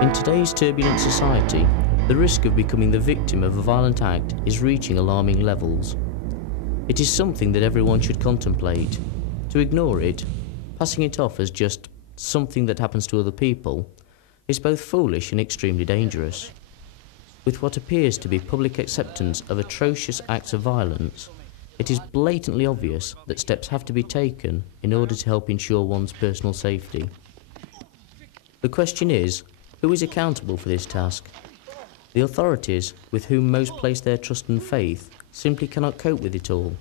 In today's turbulent society, the risk of becoming the victim of a violent act is reaching alarming levels. It is something that everyone should contemplate. To ignore it, passing it off as just something that happens to other people, is both foolish and extremely dangerous. With what appears to be public acceptance of atrocious acts of violence, it is blatantly obvious that steps have to be taken in order to help ensure one's personal safety. The question is, who is accountable for this task? The authorities, with whom most place their trust and faith, simply cannot cope with it all.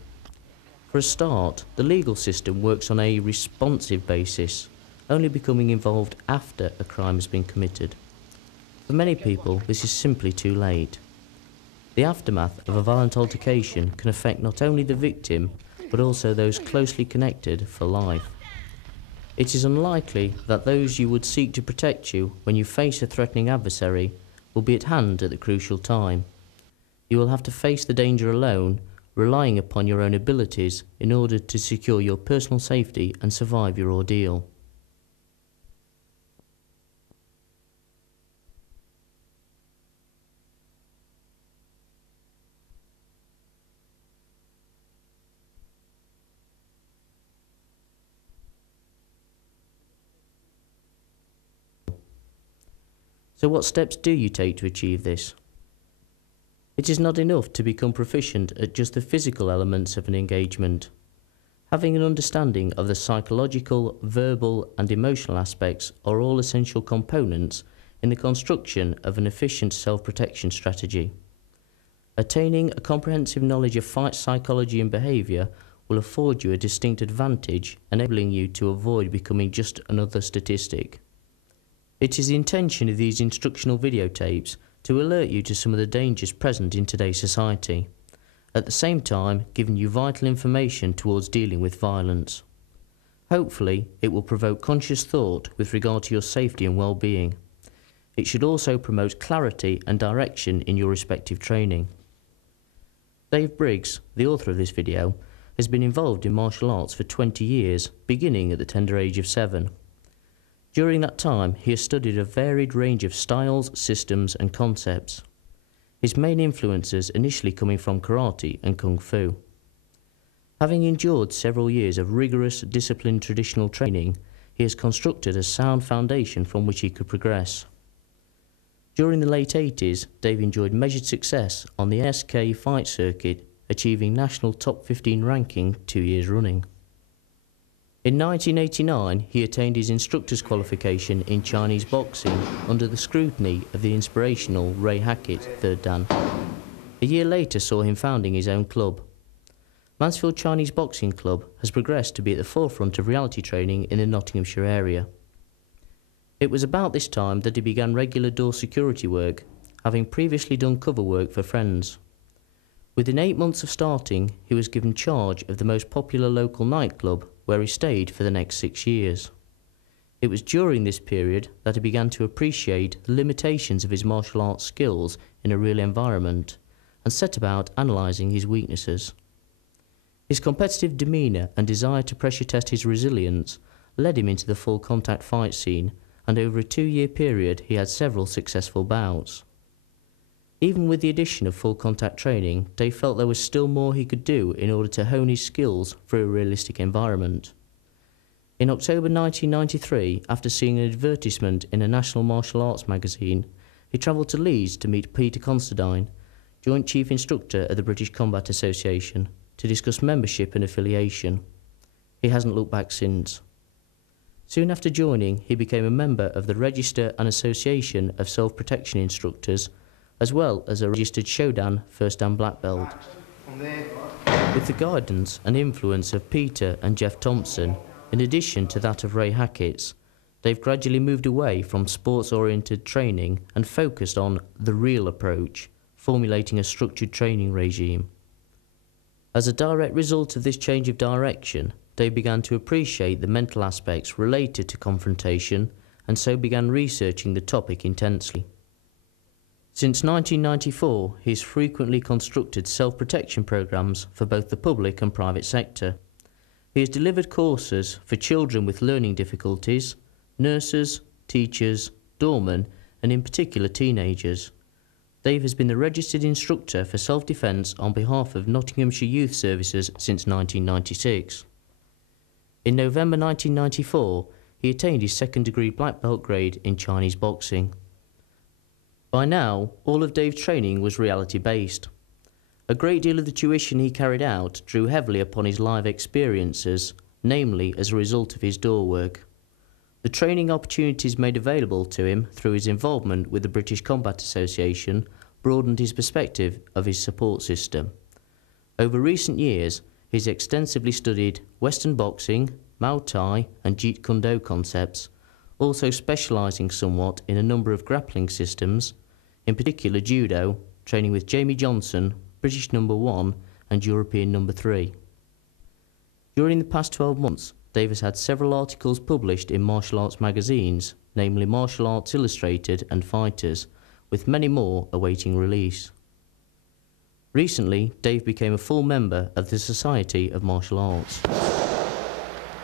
For a start, the legal system works on a responsive basis, only becoming involved after a crime has been committed. For many people, this is simply too late. The aftermath of a violent altercation can affect not only the victim, but also those closely connected for life. It is unlikely that those you would seek to protect you when you face a threatening adversary will be at hand at the crucial time. You will have to face the danger alone, relying upon your own abilities in order to secure your personal safety and survive your ordeal. So what steps do you take to achieve this? It is not enough to become proficient at just the physical elements of an engagement. Having an understanding of the psychological, verbal and emotional aspects are all essential components in the construction of an efficient self-protection strategy. Attaining a comprehensive knowledge of fight psychology and behaviour will afford you a distinct advantage, enabling you to avoid becoming just another statistic. It is the intention of these instructional videotapes to alert you to some of the dangers present in today's society, at the same time giving you vital information towards dealing with violence. Hopefully, it will provoke conscious thought with regard to your safety and well-being. It should also promote clarity and direction in your respective training. Dave Briggs, the author of this video, has been involved in martial arts for 20 years, beginning at the tender age of 7. During that time, he has studied a varied range of styles, systems and concepts. His main influences initially coming from karate and kung fu. Having endured several years of rigorous, disciplined traditional training, he has constructed a sound foundation from which he could progress. During the late 80s, Dave enjoyed measured success on the SK fight circuit, achieving national top 15 ranking 2 years running. In 1989, he attained his instructor's qualification in Chinese boxing under the scrutiny of the inspirational Ray Hackett, 3rd Dan. A year later saw him founding his own club. Mansfield Chinese Boxing Club has progressed to be at the forefront of reality training in the Nottinghamshire area. It was about this time that he began regular door security work, having previously done cover work for friends. Within 8 months of starting, he was given charge of the most popular local nightclub, where he stayed for the next 6 years. It was during this period that he began to appreciate the limitations of his martial arts skills in a real environment and set about analysing his weaknesses. His competitive demeanour and desire to pressure test his resilience led him into the full contact fight scene, and over a 2-year period he had several successful bouts. Even with the addition of full contact training, Dave felt there was still more he could do in order to hone his skills for a realistic environment. In October 1993, after seeing an advertisement in a national martial arts magazine, he travelled to Leeds to meet Peter Considine, Joint Chief Instructor of the British Combat Association, to discuss membership and affiliation. He hasn't looked back since. Soon after joining, he became a member of the Register and Association of Self Protection Instructors, as well as a registered Shodan 1st Dan black belt. With the guidance and influence of Peter and Jeff Thompson, in addition to that of Ray Hackett's, they've gradually moved away from sports-oriented training and focused on the real approach, formulating a structured training regime. As a direct result of this change of direction, they began to appreciate the mental aspects related to confrontation and so began researching the topic intensely. Since 1994, he has frequently constructed self-protection programs for both the public and private sector. He has delivered courses for children with learning difficulties, nurses, teachers, doormen, and in particular teenagers. Dave has been the registered instructor for self-defence on behalf of Nottinghamshire Youth Services since 1996. In November 1994, he attained his second-degree black belt grade in Chinese boxing. By now, all of Dave's training was reality-based. A great deal of the tuition he carried out drew heavily upon his live experiences, namely as a result of his door work. The training opportunities made available to him through his involvement with the British Combat Association broadened his perspective of his support system. Over recent years, he's extensively studied Western boxing, Muay Thai and Jeet Kune Do concepts, also specialising somewhat in a number of grappling systems, in particular judo, training with Jamie Johnson, British number 1 and European number 3. During the past 12 months, Dave has had several articles published in martial arts magazines, namely Martial Arts Illustrated and Fighters, with many more awaiting release. Recently, Dave became a full member of the Society of Martial Arts.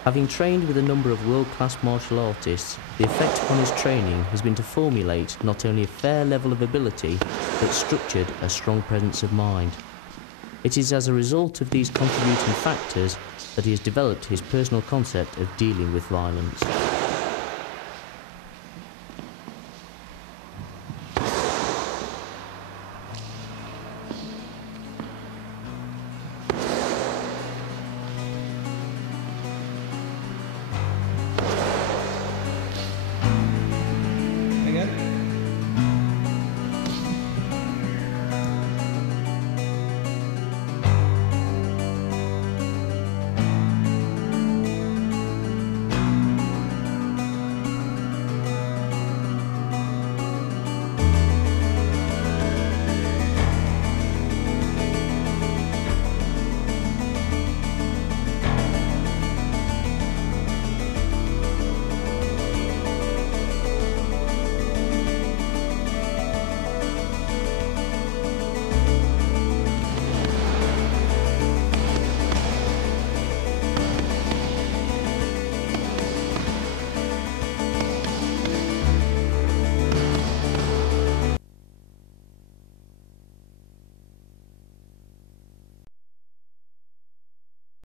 Having trained with a number of world-class martial artists, the effect upon his training has been to formulate not only a fair level of ability, but structured a strong presence of mind. It is as a result of these contributing factors that he has developed his personal concept of dealing with violence.